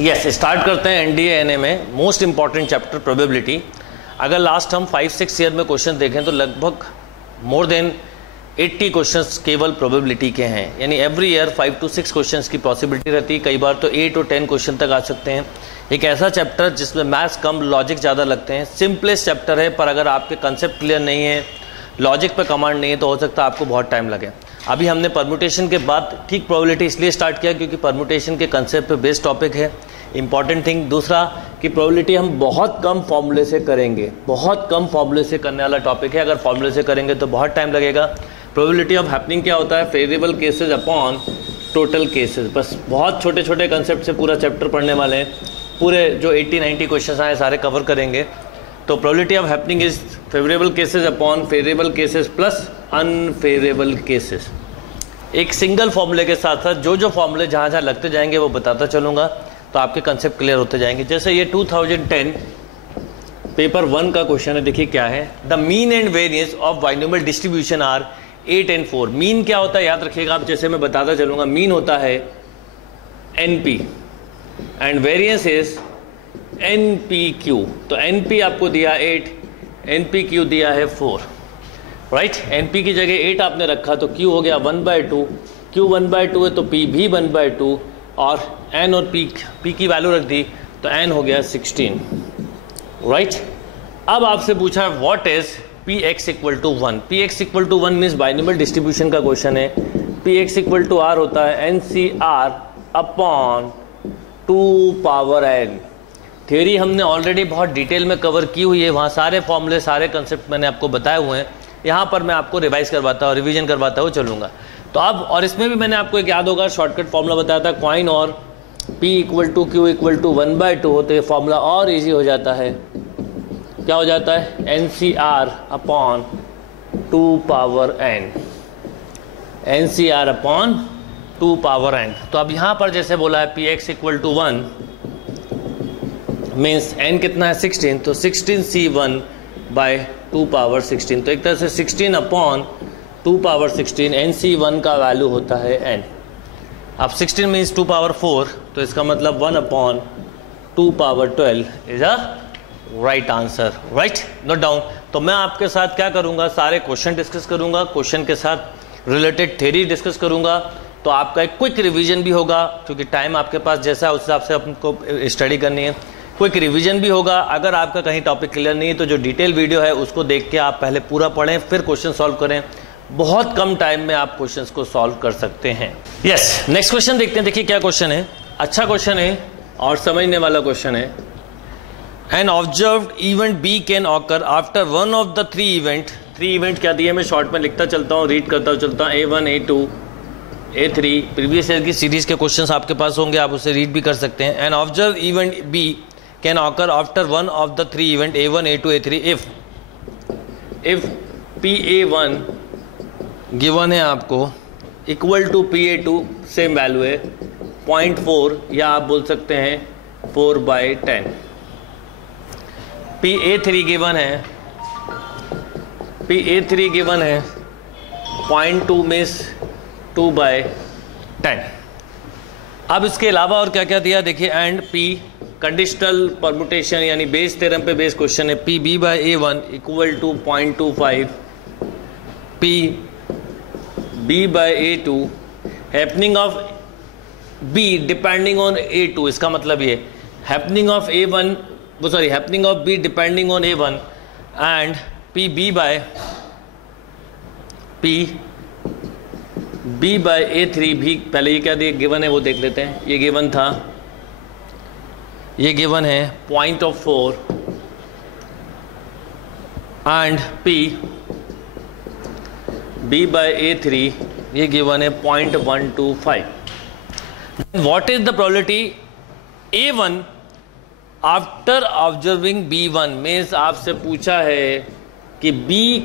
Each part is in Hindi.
यस, स्टार्ट करते हैं एनडीए एनए में मोस्ट इंपॉर्टेंट चैप्टर प्रोबेबिलिटी। अगर लास्ट हम 5-6 ईयर में क्वेश्चन देखें तो लगभग मोर देन 80 क्वेश्चंस केवल प्रोबेबिलिटी के हैं, यानी एवरी ईयर 5 to 6 क्वेश्चंस की पॉसिबिलिटी रहती है। कई बार तो 8 और 10 क्वेश्चन तक आ सकते हैं। एक ऐसा चैप्टर जिसमें मैथ्स कम लॉजिक ज़्यादा लगते हैं, सिंपलेस्ट चैप्टर है, पर अगर आपके कंसेप्ट क्लियर नहीं है, लॉजिक पे कमांड नहीं है, तो हो सकता है आपको बहुत टाइम लगे। अभी हमने परम्यूटेशन के बाद ठीक प्रोबेबिलिटी इसलिए स्टार्ट किया क्योंकि परम्यूटेशन के कंसेप्ट पे बेस्ड टॉपिक है, इंपॉर्टेंट थिंग। दूसरा कि प्रोबेबिलिटी हम बहुत कम फॉर्मूले से करेंगे, बहुत कम फॉर्मूले से करने वाला टॉपिक है। अगर फॉर्मूले से करेंगे तो बहुत टाइम लगेगा। प्रोबेबिलिटी ऑफ हैपनिंग क्या होता है? Favourable cases upon total cases. बस बहुत छोटे छोटे कंसेप्ट से पूरा चैप्टर पढ़ने वाले हैं, पूरे जो 80-90 क्वेश्चन आए सारे कवर करेंगे। तो probability of happening is favourable cases upon favourable cases plus unfavourable cases. एक सिंगल फॉर्मूले के साथ साथ जो फॉर्मूले जहाँ जहाँ लगते जाएंगे वो बताता चलूँगा, तो आपके कंसेप्ट क्लियर होते जाएंगे। जैसे ये 2010 पेपर 1 का क्वेश्चन है, देखिए क्या है। The mean and variance of binomial distribution are 8 and 4। Mean क्या होता है याद रखिएगा आप, जैसे मैं बताता चलूँगा। मीन होता है NP and variance is NPQ। तो NP आपको दिया 8, NPQ दिया है 4, राइट। NP की जगह 8 आपने रखा तो Q हो गया 1/2, Q 1/2 है तो P भी 1/2, और N और P की वैल्यू रख दी तो N हो गया 16, राइट। अब आपसे पूछा है what is Px = 1। Px = 1 means binomial distribution का क्वेश्चन है। Px = R होता है NCR अपॉन 2n। थ्योरी हमने ऑलरेडी बहुत डिटेल में कवर की हुई है, वहाँ सारे फॉर्मूले सारे कंसेप्ट मैंने आपको बताए हुए हैं। यहाँ पर मैं आपको रिवाइज करवाता हूँ, रिवीजन करवाता हुआ चलूँगा। तो अब और इसमें भी मैंने आपको एक याद होगा शॉर्टकट फॉर्मूला बताया था, कॉइन और P = Q = 1/2 हो, तो ये फॉर्मूला और ईजी हो जाता है। क्या हो जाता है? NCR upon 2n, NCR upon 2n। तो अब यहाँ पर जैसे बोला है Px = 1 मीन्स n कितना है? 16, तो 16C1/216। तो एक तरह से 16 अपॉन 2/16 NC1 का वैल्यू होता है n। अब 16 मीन्स 2/4, तो इसका मतलब 1/212 is a right answer, right. Note down. तो मैं आपके साथ क्या करूंगा, सारे क्वेश्चन डिस्कस करूंगा, क्वेश्चन के साथ रिलेटेड थ्योरी डिस्कस करूंगा, तो आपका एक क्विक रिवीजन भी होगा, क्योंकि टाइम आपके पास जैसा है उस हिसाब से आपको स्टडी करनी है। क्विक रिवीजन भी होगा। अगर आपका कहीं टॉपिक क्लियर नहीं है तो जो डिटेल वीडियो है उसको देख के आप पहले पूरा पढ़ें, फिर क्वेश्चन सॉल्व करें। बहुत कम टाइम में आप क्वेश्चंस को सॉल्व कर सकते हैं। यस, नेक्स्ट क्वेश्चन देखते हैं। देखिए क्या क्वेश्चन है, अच्छा क्वेश्चन है और समझने वाला क्वेश्चन है। An observed event B can occur after one of the three event क्या दिए, मैं शॉर्ट में लिखता चलता हूँ, रीड करता चलता हूँ। A1, A2, A3 previous year की सीरीज के क्वेश्चंस आपके पास होंगे, आप उसे रीड भी कर सकते हैं। An observe event B can occur after one of the three event A1, A2, A3 if PA1 given है आपको equal to PA2, same value है 0.4, या आप बोल सकते हैं 4/10। PA3 गिवन है 0.2 मीन्स 2/10। अब इसके अलावा और क्या क्या दिया देखिए। एंड P कंडीशनल परम्यूटेशन यानी बेस थ्योरम पे बेस क्वेश्चन है। PB/A1 = 0.25, PB/A2 happening of B depending on A2। इसका मतलब ये happening of B depending on A1 and PB/A3 भी। पहले ये क्या दिया गिवन है वो देख लेते हैं। ये गिवन था, ये गिवन है 0.4 एंड PB/A3 ये गिवन है 0.125। What is the probability A1 after observing B1 means आपसे पूछा है कि B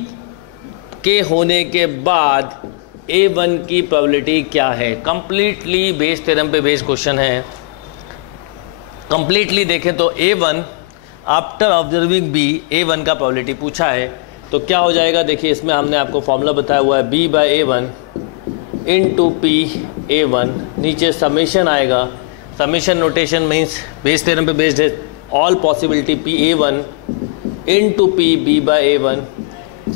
के होने के बाद A1 की प्रोबेबिलिटी क्या है। कंप्लीटली बेस थ्योरम पे बेस क्वेश्चन है। कंप्लीटली देखें तो A1 after observing B, A1 का प्रोबेबिलिटी पूछा है, तो क्या हो जाएगा देखिए। इसमें हमने आपको फॉर्मूला बताया हुआ है B/A1 × PA1, नीचे समेशन आएगा summation notation means Bayes theorem पे बेस्ड है, all possibility P A one into P B by A one,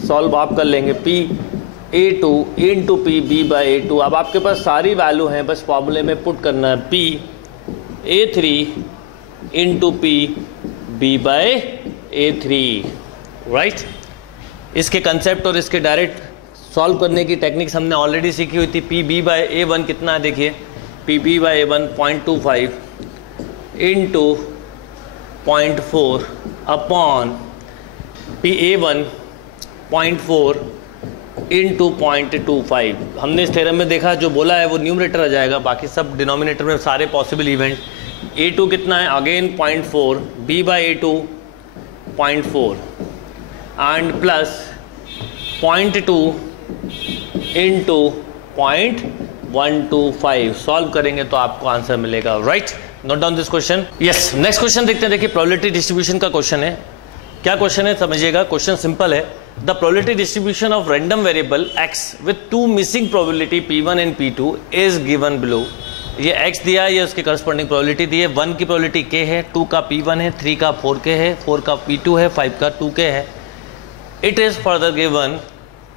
solve आप कर लेंगे P A two into P B by A two. अब आपके पास सारी वैल्यू हैं, बस फॉर्मूले में पुट करना है P A three into P B by A three, right. इसके कंसेप्ट और इसके डायरेक्ट सॉल्व करने की टेक्निक्स हमने ऑलरेडी सीखी हुई थी। P B by A one कितना है देखिए, P B by A one 0.25 into 0.4 upon P A one 0.4 into 0.25। हमने इस थ्योरम में देखा जो बोला है वो न्यूमरेटर आ जाएगा, बाकी सब डिनोमिनेटर में सारे पॉसिबल इवेंट। A2 कितना है, again 0.4, B by A2 0.4 and plus 0.2 into 0.125। Solve करेंगे तो आपको आंसर मिलेगा, right. Note down this question. Yes, next question देखते हैं। देखिए प्रोबेबिलिटी डिस्ट्रीब्यूशन का क्वेश्चन है। क्या क्वेश्चन है समझिएगा, क्वेश्चन सिंपल है। The probability distribution of random variable x with to missing probability P1 and P2 is given below. ये x दिया है, ये उसकी करस्पॉन्डिंग प्रोबेबिलिटी दी है। 1 की प्रोबेबिलिटी k है, 2 का P1 है, 3 का 4k है, 4 का P2 है, 5 का 2k है। It is further given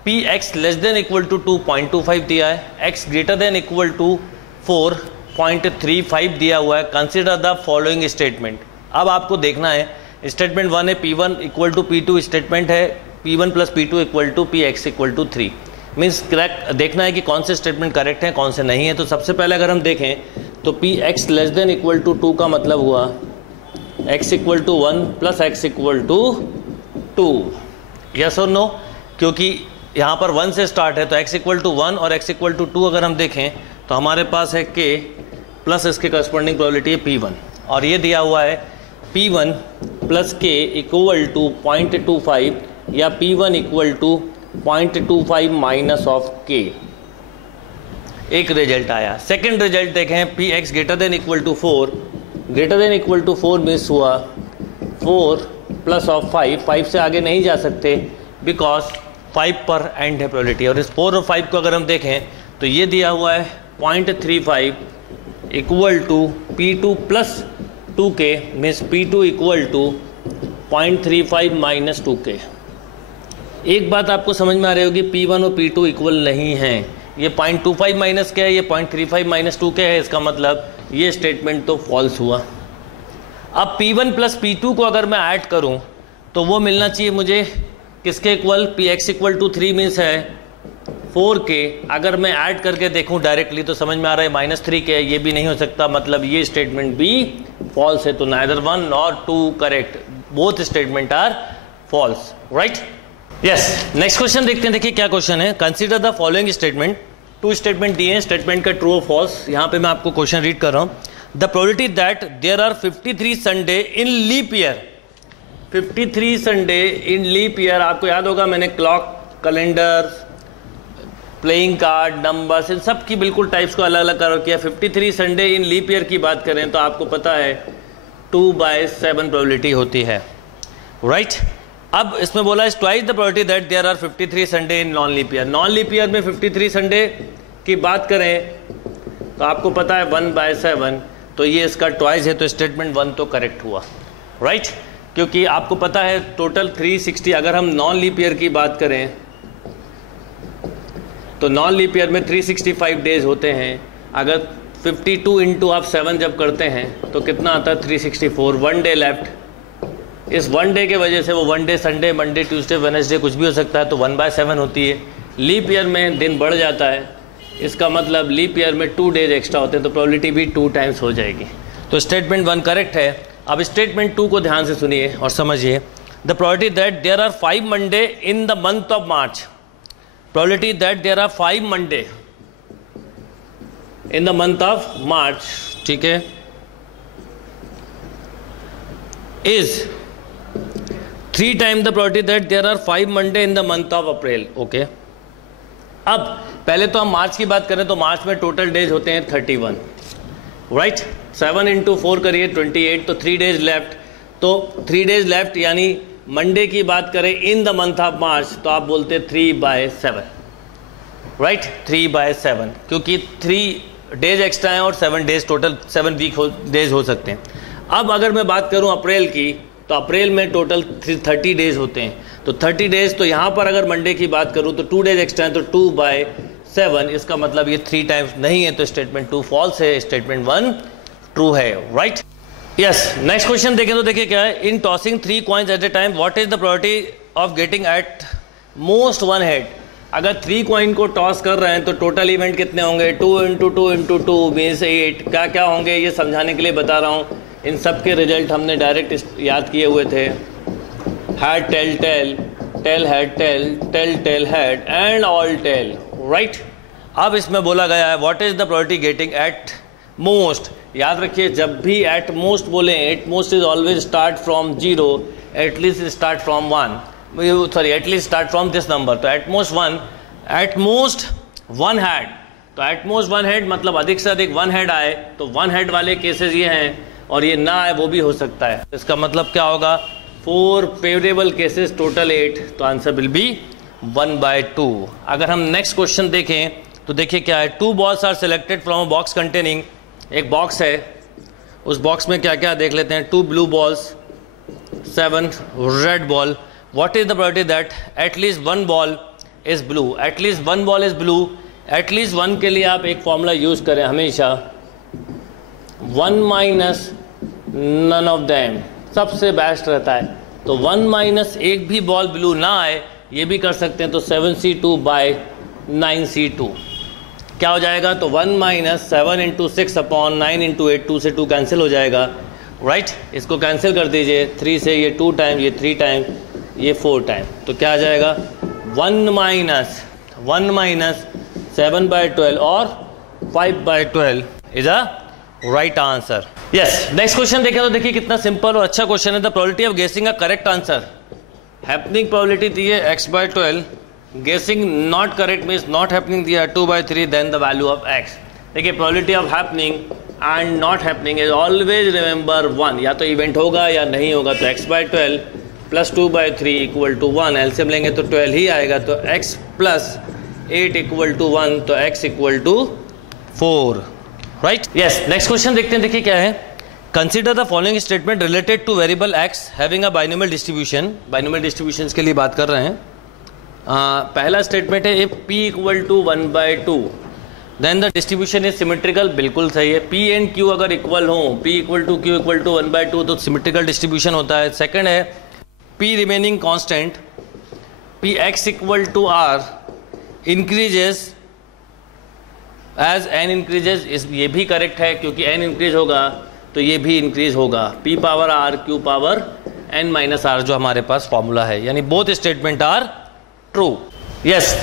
px less than equal to 2.25 दिया है, x greater than equal to 4.35 दिया हुआ है। Consider the following statement. अब आपको देखना है, स्टेटमेंट 1 है P1 equal to P2, statement है P1 plus P2 equal to Px equal to 3। Means correct देखना है कि कौन से स्टेटमेंट करेक्ट हैं कौन से नहीं है। तो सबसे पहले अगर हम देखें तो Px less than equal to 2 का मतलब हुआ x equal to 1 plus x equal to 2, yes और नो, क्योंकि यहाँ पर 1 से स्टार्ट है तो x इक्वल टू 1 और x इक्वल टू 2 अगर हम देखें तो हमारे पास है k प्लस इसके करस्पॉन्डिंग प्रोबेबिलिटी है P1, और ये दिया हुआ है P1 plus k equal to 0.25 या P1 equal to 0.25 minus of k। एक रिजल्ट आया। सेकंड रिजल्ट देखें, Px greater than equal to 4, greater than equal to 4 miss हुआ 4 प्लस ऑफ 5, 5 से आगे नहीं जा सकते बिकॉज 5 पर एंड है प्रोबेबिलिटी। और इस 4 और 5 को अगर हम देखें तो ये दिया हुआ है 0.35 equal to P2 plus 2k means P2 equal to 0.35 minus 2k। एक बात आपको समझ में आ रही होगी, P1 और P2 इक्वल नहीं हैं। ये 0.25 माइनस क्या है, ये 0.35 माइनस 2k है, इसका मतलब ये स्टेटमेंट तो फॉल्स हुआ। अब P1 प्लस P2 को अगर मैं ऐड करूं तो वो मिलना चाहिए मुझे किसके equal, Px equal to 3 means है 4k। अगर मैं ऐड करके देखूं डायरेक्टली तो समझ में आ रहा है माइनस 3k, ये भी नहीं हो सकता, मतलब ये स्टेटमेंट भी फॉल्स है। तो neither 1 nor 2 correct, both statement are false, right. Yes, next question देखते हैं। देखिए क्या क्वेश्चन है, consider the following statement. 2 statement दिए हैं, स्टेटमेंट का ट्रू और फॉल्स। यहाँ पे मैं आपको क्वेश्चन रीड कर रहा हूँ। The probability that there are 53 Sunday in leap year, 53 Sunday in leap year. आपको याद होगा मैंने clock, calendar, playing card, numbers, इन सब की बिल्कुल टाइप्स को अलग अलग कर किया। 53 संडे इन लीप ईयर की बात करें तो आपको पता है 2/7 प्रोबेबिलिटी होती है, राइट। अब इसमें बोला is twice the probability that there are 53 Sunday in non leap year. Non leap year में 53 संडे की बात करें तो आपको पता है 1/7, तो ये इसका ट्वाइस है, तो स्टेटमेंट 1 तो करेक्ट हुआ, राइट। क्योंकि आपको पता है टोटल 360, अगर हम नॉन लीप ईयर की बात करें तो नॉन लीप ईयर में 365 डेज होते हैं। अगर 52 इंटू आप 7 जब करते हैं तो कितना आता है 364, 1 डे लेफ्ट। इस 1 डे के वजह से वो 1 day Sunday, Monday, Tuesday, Wednesday कुछ भी हो सकता है, तो 1/7 होती है। लीप ईयर में दिन बढ़ जाता है, इसका मतलब लीप ईयर में 2 डेज एक्स्ट्रा होते हैं, तो प्रोबेबिलिटी भी 2 टाइम्स हो जाएगी। तो स्टेटमेंट 1 करेक्ट है। अब स्टेटमेंट 2 को ध्यान से सुनिए और समझिए। The probability that there are 5 Monday in the month of March, probability that there are 5 Monday in the month of March, ठीक है, is 3 times the probability that there are 5 Monday in the month of April, okay. अब पहले तो हम मार्च की बात करें तो मार्च में टोटल डेज होते हैं 31, राइट। 7 इंटू 4 करिए 28, तो 3 डेज लेफ्ट। तो 3 डेज लेफ्ट यानी मंडे की बात करें इन द मंथ ऑफ मार्च तो आप बोलते 3/7, राइट, 3/7, क्योंकि 3 डेज एक्स्ट्रा हैं और 7 डेज टोटल 7 वीक डेज हो सकते हैं। अब अगर मैं बात करूं अप्रैल की, तो अप्रैल में टोटल 30 डेज होते हैं। तो 30 डेज, तो यहाँ पर अगर मंडे की बात करूं तो 2 डेज एक्स्ट्रा हैं, तो 2/7, इसका मतलब ये 3 टाइम्स नहीं है, तो स्टेटमेंट 2 फॉल्स है, स्टेटमेंट 1 ट्रू है, राइट। यस, नेक्स्ट क्वेश्चन देखें तो देखिए क्या है, in tossing 3 coins at a time what is the probability of getting at most 1 head. अगर 3 कॉइन को टॉस कर रहे हैं तो टोटल इवेंट कितने होंगे, 2 × 2 × 2 मीन्स 8। क्या क्या होंगे ये समझाने के लिए बता रहा हूँ। इन सब के रिजल्ट हमने डायरेक्ट याद किए हुए थे। Head tail tail, tail head tail, tail tail head and all tail, right. अब इसमें बोला गया है what is the probability getting at most. याद रखिए जब भी एट मोस्ट बोले, at most is always start from 0, at least start from 1, sorry at least start from this number. तो एटमोस्ट 1, एटमोस्ट 1 हेड, तो एटमोस्ट 1 हेड मतलब अधिक से अधिक 1 हेड आए, तो 1 हेड वाले केसेस ये हैं, और ये ना आए वो भी हो सकता है। इसका मतलब क्या होगा, 4 फेवरेबल केसेस टोटल 8, तो आंसर विल बी 1/2। अगर हम नेक्स्ट क्वेश्चन देखें तो देखिए क्या है, 2 balls are selected from a box containing, एक बॉक्स है, उस बॉक्स में क्या क्या देख लेते हैं, 2 blue balls, 7 red ball। What is the probability that at least 1 ball is blue? At least 1 ball is blue. At least 1 के लिए आप एक फॉर्मूला यूज करें हमेशा, 1 minus none of them, सबसे बेस्ट रहता है। तो 1 minus एक भी बॉल ब्लू ना आए, ये भी कर सकते हैं। तो 7C2/9C2 क्या हो जाएगा, तो 1 minus 7 × 6/9 × 8, 2 से 2 कैंसिल हो जाएगा, राइट। इसको कैंसिल कर दीजिए, 3 से ये 2 टाइम, ये 3 टाइम, ये 4 टाइम, तो क्या आ जाएगा, 1 minus 7/12 और 5/12 is a right answer. Yes, next question देखें तो देखिए कितना सिंपल और अच्छा क्वेश्चन है। The probability of guessing a correct answer, happening probability दी है x/12, guessing not correct means not happening दिया है 2/3, then the value of x। देखिए probability of happening and not happening is always remember 1, या तो इवेंट होगा या नहीं होगा। तो x/12 + 2/3 = 1, एलसीएम लेंगे तो 12 ही आएगा। तो x + 8 = 1, तो x = 4, right. Yes, next question देखते हैं, देखिए क्या है, consider the following statement related to variable x having a binomial distribution. Binomial distribution के लिए बात कर रहे हैं। पहला स्टेटमेंट है if p = 1/2 then the distribution is symmetrical, बिल्कुल सही है। p एंड q अगर इक्वल हो, p = q = 1/2, तो सिमेट्रिकल डिस्ट्रीब्यूशन होता है। सेकंड है p remaining constant, px = r increases as n increases, ये भी करेक्ट है क्योंकि n इंक्रीज होगा तो ये भी इंक्रीज होगा। p power r q power n - r जो हमारे पास फॉर्मूला है, यानी both statement are true. Yes,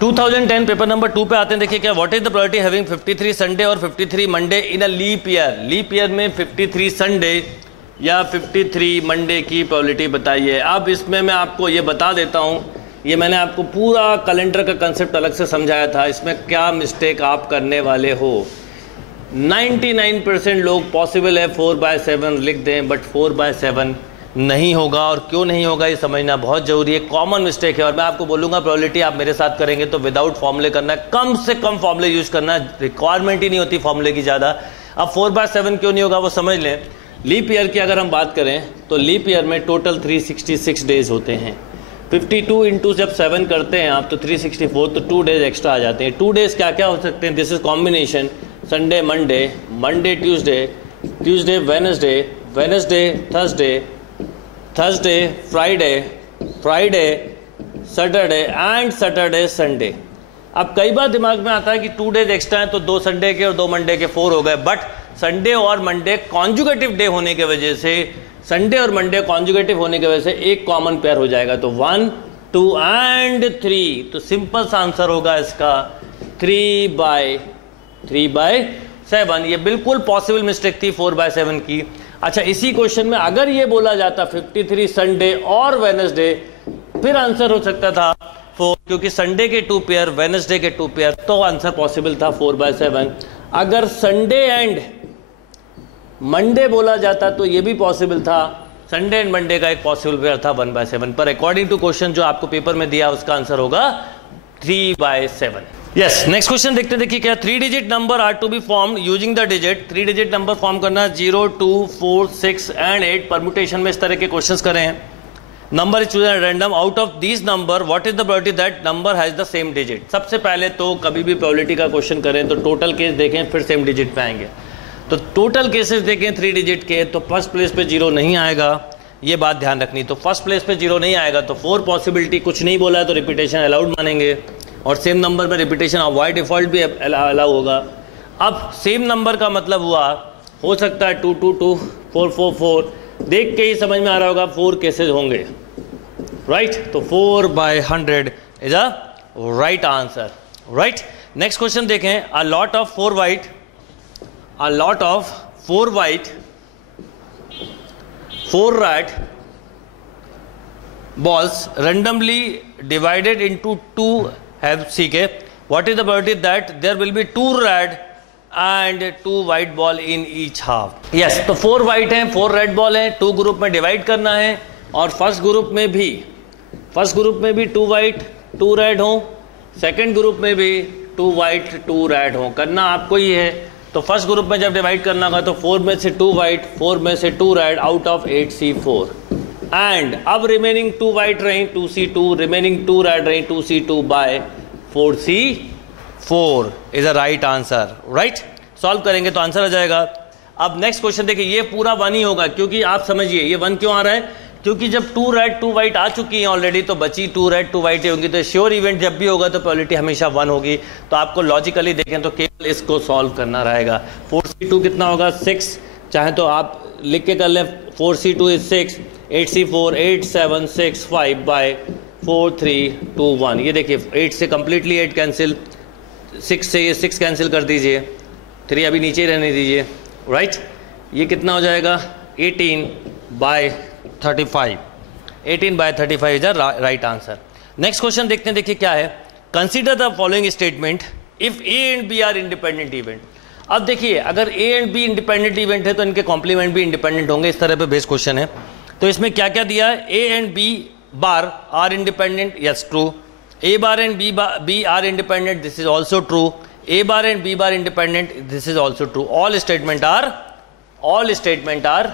2010 paper number 2 पे आते हैं। देखिए क्या, what is the probability having 53 Sunday और 53 Monday in a leap year. Leap year में 53 संडे या 53 मंडे की प्रोबेबिलिटी बताइए। अब इसमें मैं आपको ये बता देता हूँ, ये मैंने आपको पूरा कैलेंडर का कंसेप्ट अलग से समझाया था, इसमें क्या मिस्टेक आप करने वाले हो। 99% लोग पॉसिबल है 4/7 लिख दें, बट 4/7 नहीं होगा। और क्यों नहीं होगा ये समझना बहुत ज़रूरी है, कॉमन मिस्टेक है। और मैं आपको बोलूँगा प्रोबेबिलिटी आप मेरे साथ करेंगे तो विदाउट फॉर्मूले करना, कम से कम फॉर्मूले यूज़ करना, रिक्वायरमेंट ही नहीं होती फॉर्मूले की ज़्यादा। अब 4/7 क्यों नहीं होगा वो समझ लें। लीप ईयर की अगर हम बात करें तो लीप ईयर में टोटल 366 डेज होते हैं। 52 × जब 7 करते हैं आप तो 364, तो 2 डेज एक्स्ट्रा आ जाते हैं। 2 डेज क्या क्या हो सकते हैं, this is combination, Sunday Monday, Monday Tuesday, Tuesday Wednesday, Wednesday Thursday, Thursday Friday, Friday Saturday and Saturday Sunday. अब कई बार दिमाग में आता है कि 2 डेज एक्स्ट्रा हैं तो 2 संडे के और 2 मंडे के 4 हो गए, बट संडे और मंडे कॉन्जुगेटिव डे होने की वजह से, संडे और मंडे कॉन्जुगेटिव होने की वजह से एक कॉमन पेयर हो जाएगा। तो 1, 2 एंड 3, तो सिंपल सा आंसर होगा इसका 3/7। ये बिल्कुल पॉसिबल मिस्टेक थी 4/7 की। अच्छा, इसी क्वेश्चन में अगर ये बोला जाता 53 संडे और वेडनेसडे, फिर आंसर हो सकता था 4, क्योंकि संडे के 2 पेयर, वेडनेसडे के 2 पेयर, तो आंसर पॉसिबल था 4/7। अगर संडे एंड मंडे बोला जाता तो ये भी पॉसिबल था, संडे एंड मंडे का एक पॉसिबल पेयर था 1/7, पर अकॉर्डिंग टू क्वेश्चन जो आपको पेपर में दिया उसका आंसर होगा 3/7। यस, नेक्स्ट क्वेश्चन देखते हैं। देखिए क्या, 3 digit number are to be form using the digit. 3 digit number form करना 0, 2, 4, 6 एंड 8। परम्यूटेशन में इस तरह के क्वेश्चंस करे हैं। Number is chosen random out of this number, what is the probability that number has the same digit. सबसे पहले तो कभी भी प्रोबेबिलिटी का क्वेश्चन करें तो टोटल केस देखें, फिर सेम डिजिट पे आएंगे। तो टोटल केसेस देखें 3 डिजिट के, तो फर्स्ट प्लेस पे 0 नहीं आएगा, ये बात ध्यान रखनी। तो फर्स्ट प्लेस पे 0 नहीं आएगा, तो 4 पॉसिबिलिटी, कुछ नहीं बोला है तो रिपीटेशन अलाउड मानेंगे, और सेम नंबर में रिपीटेशन बाय डिफॉल्ट भी अलाउ होगा। अब सेम नंबर का मतलब हुआ, हो सकता है 2, 2, 2, 4, 4, 4, देख के ही समझ में आ रहा होगा 4 केसेस होंगे, राइट। तो 4/100 is a right answer, right. Next question देखें। A lot of 4 white 4 red balls randomly divided into 2 have CK. What is the probability that there will be 2 red and 2 white ball in each half? Yes, तो 4 white हैं, 4 red ball हैं, 2 ग्रुप में डिवाइड करना है, और फर्स्ट ग्रुप में भी 2 white 2 red हो, सेकंड ग्रुप में भी 2 white 2 red हो। करना आपको ही है। तो फर्स्ट ग्रुप में जब डिवाइड करना होगा तो 4 में से 2 white, 4 में से 2 red out of 8C4, and अब रिमेनिंग 2 white रही 2C2, रिमेनिंग 2 red रही 2C2 by 4C4 is a right answer, right. Solve करेंगे तो आंसर आ जाएगा। अब नेक्स्ट क्वेश्चन देखिए, ये पूरा 1 ही होगा, क्योंकि आप समझिए ये 1 क्यों आ रहा है, क्योंकि जब 2 red 2 white आ चुकी हैं ऑलरेडी, तो बची 2 red 2 white होंगी, तो श्योर इवेंट जब भी होगा तो प्रोबेबिलिटी हमेशा 1 होगी। तो आपको लॉजिकली देखें तो केवल इसको सॉल्व करना रहेगा। 4C2 कितना होगा 6, चाहे तो आप लिख के कर लें, 4C2 इज 6, 8C4 8 7 6 5 बाय 4 3 2 1। ये देखिए 8 से कंप्लीटली 8 कैंसिल, 6 से ये 6 कैंसिल कर दीजिए, 3 अभी नीचे रहने दीजिए, राइट। ये कितना हो जाएगा 18/35। 18/35 is the right answer. Next question देखते हैं। देखिए क्या है, consider the following statement if A and B are independent event. अब देखिए अगर A and B independent event है तो इनके कॉम्प्लीमेंट भी इंडिपेंडेंट होंगे, इस तरह पे बेस क्वेश्चन है। तो इसमें क्या क्या दिया है, A and B bar are independent, yes true. A bar and B are independent, this is also true. A bar and B bar independent, this is also true. All statement are